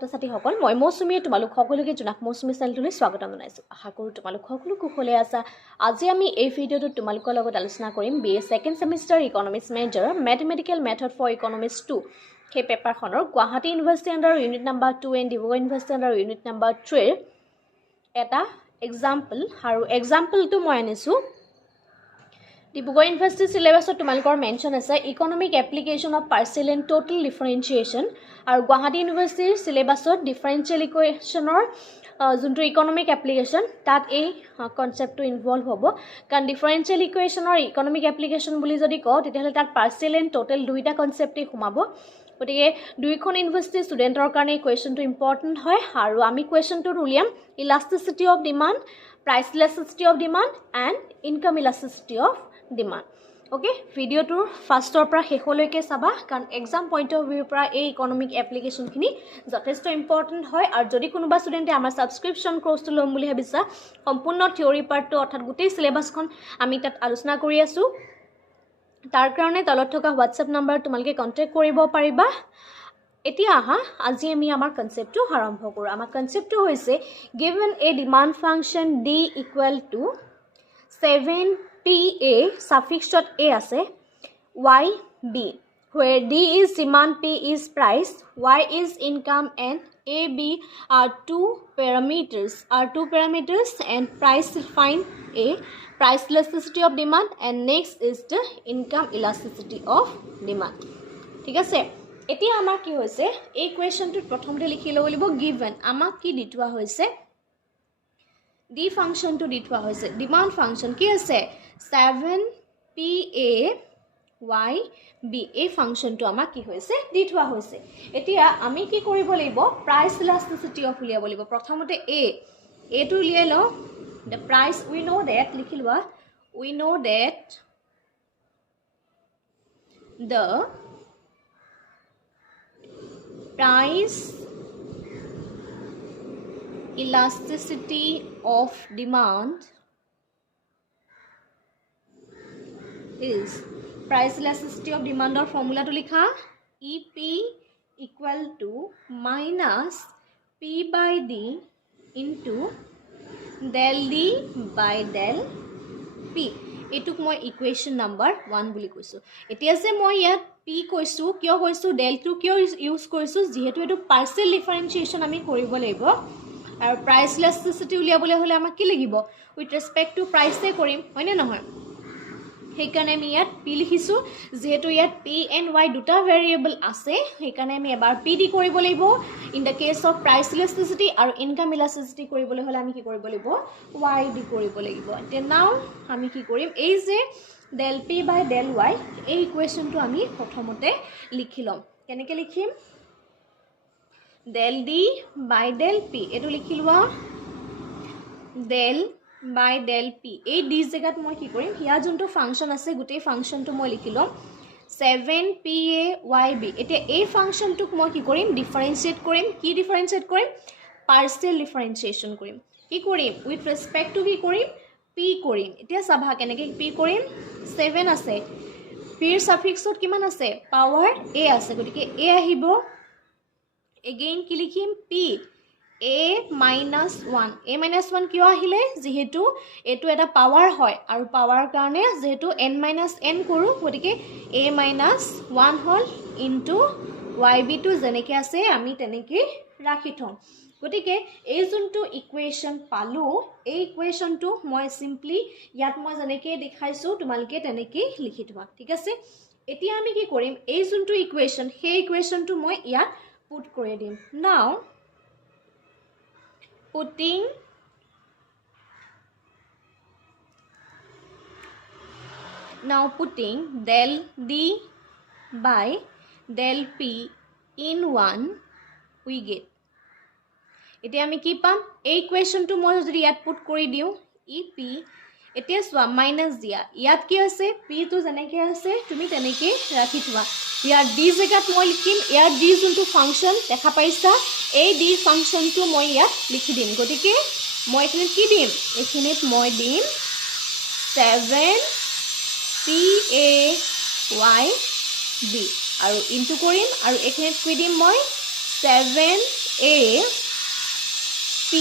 ছাত্ৰী-ছাত্ৰীসকল মই মৌচুমীয়ে তোমালোক সকলোকে জনাক মৌচুমী চেনেলটোলৈ স্বাগতম জনাইছোঁ। আশা কৰোঁ তোমালোক সকলো কুশলে আছা। আজি আমি এই ভিডিঅ'টোত তোমালোকৰ লগত আলোচনা কৰিম BA second semester economics major mathematical method for economics 2 সেই পেপাৰখনৰ Guwahati university under unit number 2 and Dibrugarh university under unit number 3 এটা এক্সাম্পল আৰু এক্সাম্পলটো মই আনিছোঁ ডিব্ৰুগড় ইউনিভাৰ্চিটি সিলেবাছত তোমালোকৰ মেনশ্যন আছে economic application of partial and total differentiation আৰু গুৱাহাটী ইউনিভাৰ্চিটিৰ সিলেবাছত ডিফাৰেঞ্চিয়েল ইকুৱেশ্যনৰ যোনটো ইকনমিক এপ্লিকেশ্যন তাত এই কনচেপ্টটো ইনভলভ হ'ব কাৰণ ডিফাৰেঞ্চিয়েল ইকুৱেশ্যনৰ ইকনমিক এপ্লিকেশ্যন বুলি যদি কওঁ তেতিয়াহ'লে তাত পাৰ্চিয়েল এণ্ড টোটেল দুইটা কনচেপ্টেই সোমাব। গতিকে দুইখন ইউনিভাৰ্চিটিৰ ষ্টুডেণ্টৰ কাৰণে কুৱেশ্যনটো ইম্পৰ্টেণ্ট হয় আৰু আমি কুৱেশ্যনটোত উলিয়াম elasticity of demand price elasticity of demand and income elasticity of demand. Okay, ভিডিঅ'টোৰ ফাৰ্ষ্টৰ পৰা শেষলৈকে চাবা কাৰণ এক্সাম পইণ্ট অফ ভিউৰ পৰা এই ইকনমিক এপ্লিকেশ্যনখিনি যথেষ্ট ইম্পৰ্টেণ্ট হয় আৰু যদি কোনোবা ষ্টুডেণ্টে আমাৰ ছাবস্ক্ৰিপশ্যন কোৰ্চটো ল'ম বুলি ভাবিছা সম্পূৰ্ণ থিয়ৰী পাৰ্টটো অৰ্থাৎ গোটেই চিলেবাছখন আমি তাত আলোচনা কৰি আছোঁ। তাৰ কাৰণে তলত থকা হোৱাটছএপ নাম্বাৰ তোমালোকে কণ্টেক্ট কৰিব পাৰিবা। এতিয়া আহা আজি আমি আমাৰ কনচেপ্টটো আৰম্ভ কৰোঁ। আমাৰ কনচেপ্টটো হৈছে given a demand function D = 7PA suffixত A আছে YB where D is demand, P is price, Y is income and AB are two parameters and price find A, price elasticity of demand and next is the income elasticity of demand. ঠিক আছে, এতিয়া আমাৰ কি হৈছে এই কুৱেশ্যনটোত প্ৰথমতে লিখি ল'ব লাগিব গিভেন আমাক কি দি থোৱা হৈছে ডি ফাংচনটো দি থোৱা হৈছে ডিমাণ্ড ফাংচন কি আছে 7PA YB এই ফাংচনটো আমাক কি হৈছে দি থোৱা হৈছে। এতিয়া আমি কি কৰিব লাগিব প্ৰাইচ ইলাষ্টিচিটি অফ উলিয়াব লাগিব। প্ৰথমতে এটো উলিয়াই লওঁ the price we know that লিখি লোৱা we know that the price elasticity of demand is price elasticity of demand or formula to likha EP equal to minus P by D into del D by del P. এটুক মই equation number 1 বুলি কৈছোঁ। এতিয়া যে মই ইয়াত P কৈছোঁ কিয় কৈছোঁ ডেলটো কিয় ইউজ কৰিছোঁ যিহেতু এইটো পাৰ্চিয়েল ডিফাৰেঞ্চিয়েশ্যন আমি কৰিব লাগিব আৰু প্ৰাইচ ইলাষ্টিচিটি উলিয়াবলৈ হ'লে আমাক কি লাগিব উইথ ৰেচপেক্ট টু প্ৰাইচে কৰিম হয়নে নহয়। সেইকাৰণে আমি ইয়াত P লিখিছোঁ যিহেতু ইয়াত P and Y দুটা ভেৰিয়েবল আছে সেইকাৰণে আমি এবাৰ P দি কৰিব লাগিব। In the case of price elasticity আৰু ইনকাম ইলাষ্টিচিটি কৰিবলৈ হ'লে আমি কি কৰিব লাগিব Y দি কৰিব লাগিব। এতিয়া নাও আমি কি কৰিম এই যে del P by del Y এই ইকুৱেশ্যনটো আমি প্ৰথমতে লিখি ল'ম। কেনেকৈ লিখিম del D by del P এইটো লিখি লোৱা del by del P এই D জেগাত মই কি কৰিম ইয়াৰ যোনটো ফাংচন আছে গোটেই ফাংচনটো মই লিখি ল'ম 7PA YB। এতিয়া এই ফাংচনটোক মই কি কৰিম ডিফাৰেঞ্চিয়েট কৰিম কি ডিফাৰেঞ্চিয়েট কৰিম পাৰ্চিয়েল ডিফাৰেঞ্চিয়েশ্যন কৰিম কি কৰিম উইথ ৰেচপেক্ট টু কি কৰিম P কৰিম। এতিয়া চাবা কেনেকৈ P কৰিম 7 আছে Pৰ ছাফিক্সত কিমান আছে পাৱাৰ A আছে গতিকে A আহিব এগেইন কি লিখিম P A - 1 কিয় আহিলে যিহেতু এইটো এটা পাৱাৰ হয় আৰু পাৱাৰ কাৰণে যেহেতু n কৰোঁ গতিকে A - 1 হ'ল ইনটু YB টো যেনেকৈ আছে আমি তেনেকৈ ৰাখি থওঁ। গতিকে এই যোনটো ইকুৱেশ্যন পালোঁ এই ইকুৱেশ্যনটো মই চিম্পলি ইয়াত মই যেনেকৈ দেখাইছোঁ তোমালোকে তেনেকৈ লিখি থোৱা ঠিক আছে। এতিয়া আমি কি কৰিম এই যোনটো ইকুৱেশ্যন সেই ইকুৱেশ্যনটো মই ইয়াত পুট কৰি দিম। নাও putting del D by del P in 1 we get এতিয়া আমি কি পাম এই ইকুৱেশ্যনটো মই যদি ইয়াত পুট কৰি দিওঁ EP এতিয়া চোৱা মাইনাছ দিয়া ইয়াত কি আছে P টো যেনেকৈ আছে তুমি তেনেকৈ ৰাখি থোৱা ইয়াৰ D জেগাত মই লিখিম ইয়াৰ D যোনটো ফাংচন দেখা পাইছা এই D ফাংচনটো মই ইয়াত লিখি দিম। গতিকে মই এইখিনিত কি দিম এইখিনিত মই দিম 7PA YB আৰু ইনটু কৰিম আৰু এইখিনিত কি দিম মই 7 a p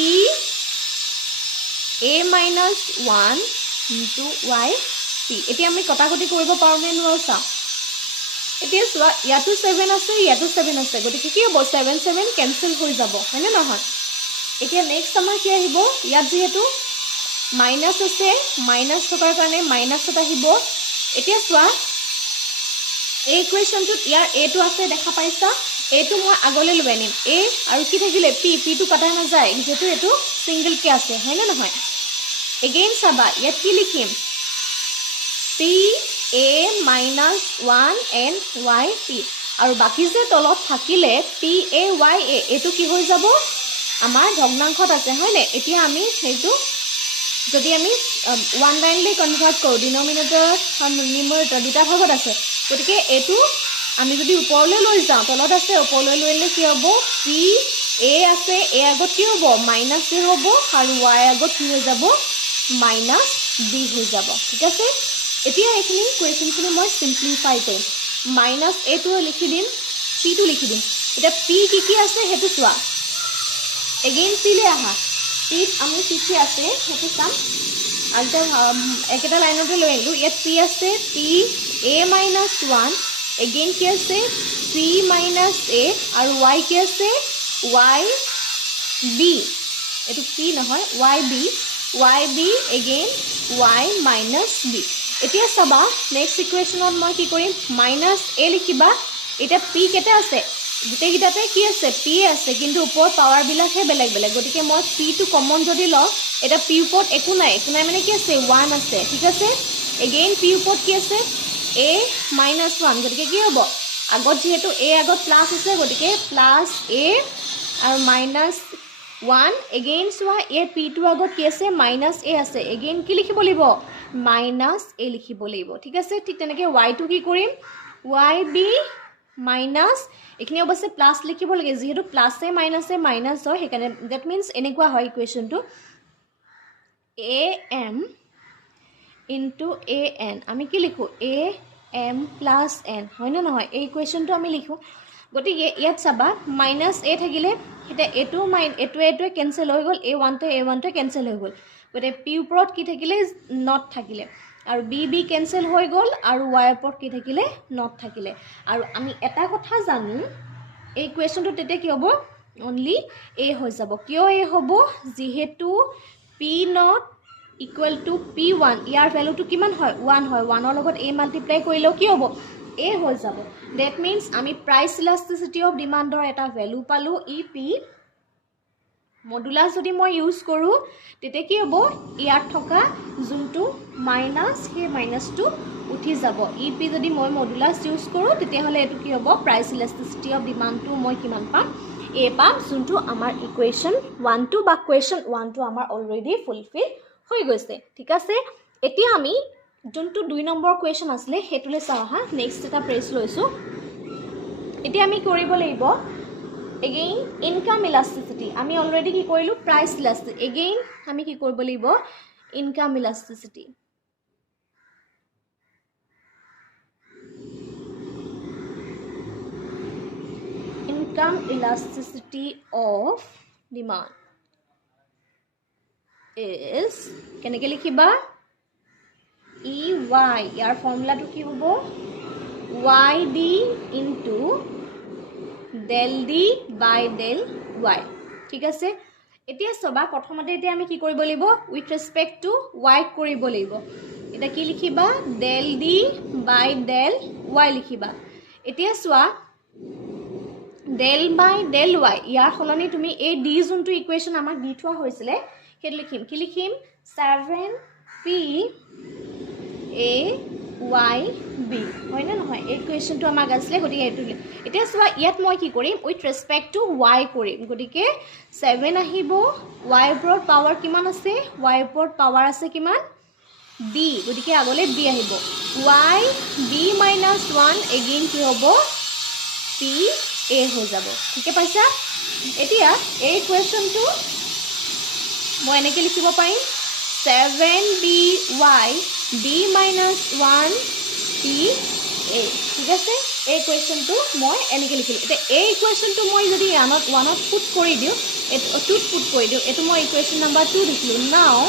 a minus 1 into y p এতিয়া আমি কটাকটি কৰিব পাৰো নে নোৱাৰো চা এতিয়া চোৱা ইয়াতো 7 আছে ইয়াতো 7 আছে গতিকে কি হ'ব 7 7 কেনসেল হৈ যাব হয়নে নহয় এতিয়া নেক্সট আমাৰ কি আহিব ইয়াত যেহেতু মাইনাস আছে মাইনাস থকাৰ কাৰণে মাইনাস এটা আহিব এতিয়া চোৱা এই ইকুৱেশ্যনটোত ইয়াৰ a টো আছে দেখা পাইছা a টো মই আগলৈ লৈ আনিম a আৰু কি থাকিলে p টো কাটা নাযায় যেহেতু এটো সিঙ্গল কে আছে হয়নে নহয় এগেইন চাবা ইয়াত কি লিখিম p a minus 1 n y p আৰু বাকি যে তলত থাকিলে p a y a এটো কি হৈ যাব আমাৰ ভগ্নাংশত আছে হয়নে এতিয়া আমি সেইটো যদি আমি 1 লাইনলৈ কনভাৰ্ট কৰো ডিনোমিনেটৰ আৰু নিউমাৰেটৰ দুটা ভাগত আছে গতিকে এটো আমি যদি ওপৰলৈ লৈ যাওঁ তলত আছে ওপৰলৈ লৈলে কি হ'ব p a আছে a আগত কি হ'ব মাইনাস a হ'ব আৰু y আগত কি হৈ যাব মাইনাস b হৈ যাব ঠিক আছে এতিয়া এইখিনি কোৱেশ্চনখিনি মই সিম্পলিফাই কৰিম মাইনাস a টো লিখি দিম p টো লিখি দিম এটা p কি আছে হেতু চোৱা এগেইন p লে আহা p আমি কি আছে হেতু চাম আলটা একটা লাইনতে লৈ আনিলো ইয়াত p আছে p a minus 1 এগেইন কি আছে p minus a আৰু y কি আছে y b এটো p নহয় y b again y minus b এতিয়া চাবা নেক্সট ইকুৱেশ্যনত মই কি কৰিম মাইনাস a লিখিবা এটা p কেটা আছে দুটেই গিটাতে কি আছে p আছে কিন্তু উপৰ পাৱাৰ বিলাকহে বেলেগ বেলেগ গতিকে মই p টো কমন যদি ল এটা p ওপৰত একো নাই মানে কি আছে 1 আছে ঠিক আছে এগেইন p ওপৰত কি আছে a minus 1 গতিকে কি হ'ব আগত যেহেতু a আগত প্লাস আছে গতিকে প্লাস a আৰু মাইনাস 1 এগেইন সোৱা a p টো আগত কি আছে মাইনাস a আছে এগেইন কি লিখিব লাগিব মাইনাস a লিখিব লাগিব ঠিক আছে ঠিক তেনেকে y টো কি কৰিম y b মাইনাস এখিনি অবশ্যে প্লাস লিখিব লাগে যেহেতু প্লাসে মাইনাসে মাইনাস হয় হেকানে দ্যাট মিন্স এনেকুৱা হয় ইকুৱেশ্যনটো a m into a n আমি কি লিখো a m plus n হয় না নহয় এই ইকুৱেশ্যনটো আমি লিখো গতিকে ইয়াত চাবা মাইনাস a থাকিলে এটা a2 a2 কেনসেল হৈ গল a1 টো কেনসেল হৈ গল গতে p ওপৰত কি থাকিলে নট থাকিলে আৰু b কেনসেল হৈ গল আৰু y ওপৰত কি থাকিলে নট থাকিলে আৰু আমি এটা কথা জানো এই ইকুৱেশ্যনটো তেতে কি হ'ব অনলি a হৈ যাব কিয় a হ'ব যেহেতু p not equal to p1 ইয়াৰ ভ্যালুটো কিমান হয় 1 হয় 1 ৰ লগত a মাল্টিপ্লাই কৰিলে কি হ'ব a হৈ যাব that means আমি price elasticity of demand ৰ এটা ভ্যালু পালো ep মডুলাস যদি মই ইউজ কৰো তেতে কি হ'ব ইয়াত থকা যোনটো মাইনাস হে মাইনাসটো উঠি যাব ep যদি মই মডুলাস ইউজ কৰো তেতে হলে এটো কি হ'ব price elasticity of demand টো মই কিমান পাম a পাম যোনটো আমাৰ ইকুৱেশ্যন 1 টো বা কোৱেশ্চন 1 টো আমাৰ অলৰেডি ফুলফিল হৈ গৈছে ঠিক আছে এতিয়া আমি যোনটো 2 নম্বৰ কোৱেশ্চন আছিল হেতুলে চাও হা নেক্সট এটা প্ৰেছ লৈছো এতিয়া আমি কৰিব লাগিব এগেইন ইনকাম ইলাস্টিসিটি আমি অলৰেডি কি কৰিলো প্ৰাইস ইলাস্টিসিটি এগেইন আমি কি কৰিব লাগিব income elasticity income elasticity of demand is কেনেকে লিখিবা ey ইয়াৰ ফৰ্মুলাটো কি হ'ব yd into del d by del y ঠিক আছে এতিয়া সবা প্ৰথমতে এতিয়া আমি কি কৰিব লাগিব with respect to y কৰিব লাগিব এটা কি লিখিবা del d by del y লিখিবা এতিয়া সোৱা del by del y ইয়াৰ হলনি তুমি এই d যোনটো ইকুৱেশ্যন আমাক দি থোৱা হৈছিলে হেড লিখিম কি লিখিম 7p a y b হয় না নহয় এই কোৱেশ্চনটো আমাক আসলে গতিকে এটো এটা সোৱা ইয়াত মই কি কৰিম উইথ ৰেসপেক্ট টু y কৰিম গতিকে 7 আহিব y ওপৰত পাৱাৰ কিমান আছে y ওপৰত পাৱাৰ আছে কিমান b গতিকে আগলে b আহিব y b - 1 এগেইন কি হ'ব p a হৈ যাব ঠিকে পাইছা এতিয়া এই কোৱেশ্চনটো মই এনেকে লিখিব পাৰিম 7by b - 1 p PA ঠিক আছে এই কুৱেশ্যনটো মই এনেকৈ লিখিলোঁ এতিয়া এই ইকুৱেশ্যনটো মই যদি ওৱানত পুট কৰি দিওঁ টুত পুট কৰি দিওঁ এইটো মই ইকুৱেশ্যন নাম্বাৰ 2 লিখিলোঁ নাও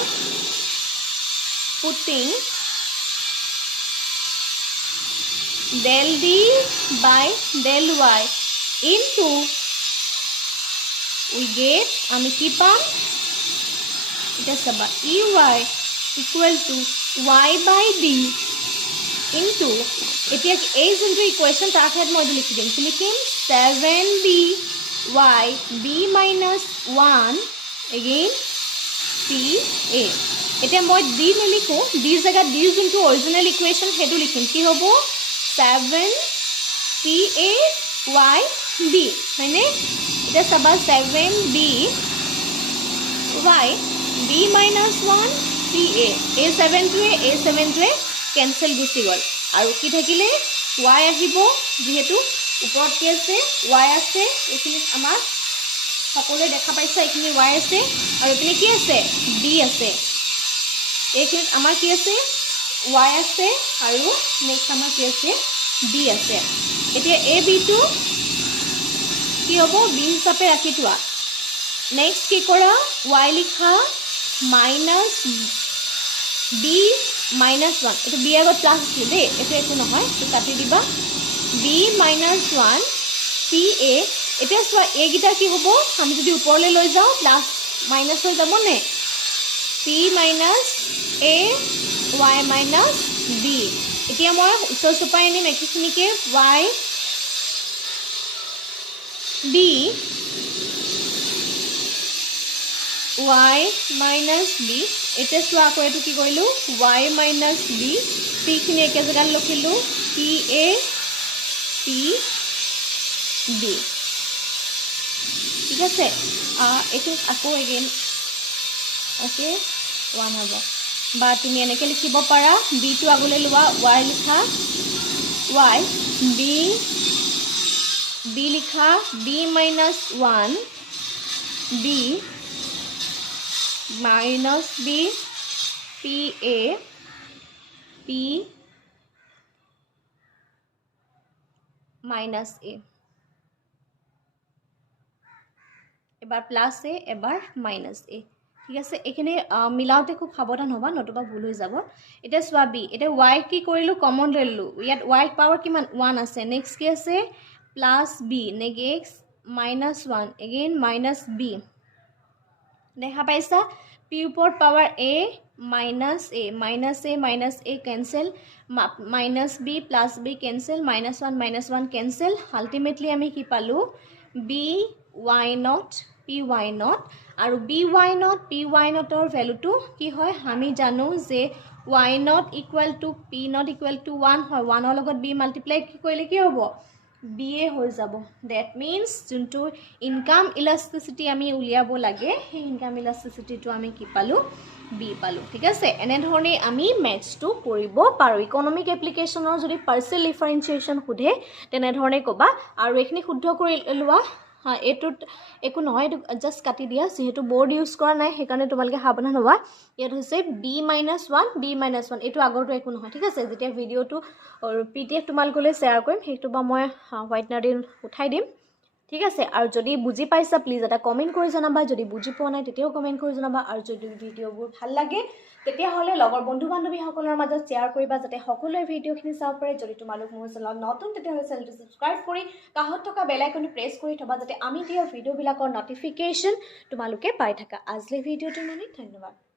putting del D by del Y into we get আমি কি পাম এটা সবা EY equal to Y by D into এতিয়া এই যোনটো ইকুৱেশ্যন তাৰ ঠাইত মই লিখি দিম কি লিখিম 7B Y B minus 1 again PA এতিয়া মই D নিলিখো D জায়গা D যোনটো অৰিজিনেল ইকুৱেশ্যন সেইটো লিখিম কি হ'ব 7PA Y B হয়নে এটা সবা 7B Y B minus 1 PA A7টোৱে cancel গুচি গ'ল আৰু কি থাকিলে y আহিব যেহেতু ওপৰত কি আছে y আছে এখিনি আমাৰ সকলোৱে দেখা পাইছে এখিনি y আছে আৰু এখিনি কি আছে b আছে এখিনি আমাৰ কি আছে y আছে আৰু নেক্সট আমাৰ কি আছে b আছে এতিয়া a b টো কি হ'ব b হিচাপে ৰাখি থোৱা নেক্সট কি কৰা y লিখা মাইনাস b minus 1 এটা b আগত প্লাস আছে দে এটা একো নহয় তো কাটি দিবা b minus 1 pa এটা সোয়া a গিটা কি হ'ব আমি যদি উপৰলৈ লৈ যাও প্লাস মাইনাস হৈ যাব নে p minus a y minus b এতিয়া মই উত্তৰ সুপাই নিম একিখিনিকে y b y minus b এটা সোয়া আকৌ এটো কি কৰিলো y minus b p খিনি একে জাগাত লিখিলো p a p b ঠিক আছে এটো আকৌ এগেইন ওকে 1 হ'ব বা তুমি এনেকৈ লিখিব পাৰা b টো আগলৈ লোৱা y লিখা y b লিখা b minus 1 b minus b p a p minus a এবাৰ প্লাস a এবাৰ মাইনাস a ঠিক আছে এখানে মিলাওতে খুব সাবধান হবা নতুবা ভুল হৈ যাব এটা সোয়া b এটা y কি কৰিলো কমন লৈলো ইয়াত y পাৱাৰ কিমান 1 আছে নেক্সট কি আছে plus b next minus 1 again minus b দেখা পাইছা p উপৰ power a minus a cancel minus b plus b cancel minus 1 cancel ultimately আমি কি পালো b y not p y not আৰু b y not p y not ৰ ভ্যালুটো কি হয় আমি জানো যে y not equal to p not equal to 1 হয় 1 ৰ লগত b মাল্টিপ্লাই কি কৰিলে কি হ'ব b এ হৈ যাব that means যোনটো ইনকাম ইলাস্টিসিটি আমি উলিয়াব লাগে সেই ইনকাম ইলাস্টিসিটিটো আমি কি পালো b পালো ঠিক আছে এনে ধৰণে আমি ম্যাথটো কৰিব পাৰো ইকোনমিক এপ্লিকেশনৰ যদি পাৰ্সিয়েল ডিফাৰেন্সিয়েশন খুদে তেনে ধৰণে কবা আৰু এখিনি শুদ্ধ কৰি লোৱা এটুত একো নহয় জাস্ট কাটি দিয়া যেহেতু বোৰ্ড ইউজ কৰা নাই সেইকাৰণে তোমালকে সাবধান হোৱা ইয়াত হৈছে b - 1 এটো আগৰটো একো নহয় ঠিক আছে যেতিয়া ভিডিওটো pdf তোমালকলে শেয়াৰ কৰিম সেইটো বা মই হোৱাইটনাৰ দি উঠাই দিম ঠিক আছে আৰু যদি বুজি পাইছা প্লিজ এটা কমেন্ট কৰি জনাবা যদি বুজি পোৱা নাই তেতিয়াও কমেন্ট কৰি জনাবা আৰু যদি ভিডিওবোৰ ভাল লাগে তেতিয়া হলে লগৰ বন্ধু বান্ধৱী সকলৰ মাজত শেয়াৰ কৰিবা যাতে সকলোৱে ভিডিওখিনি চাব পাৰে যদি তোমালোক মোৰ চেনেলত নতুন তেতিয়া হলে চেনেলটো সাবস্ক্ৰাইব কৰি কাষত থকা বেল আইকনটো প্ৰেছ কৰি থবা যাতে আমি দিয়া ভিডিওবিলাকৰ নটিফিকেশন তোমালোকে পাই থাকা আজিৰ ভিডিওটো মানে ধন্যবাদ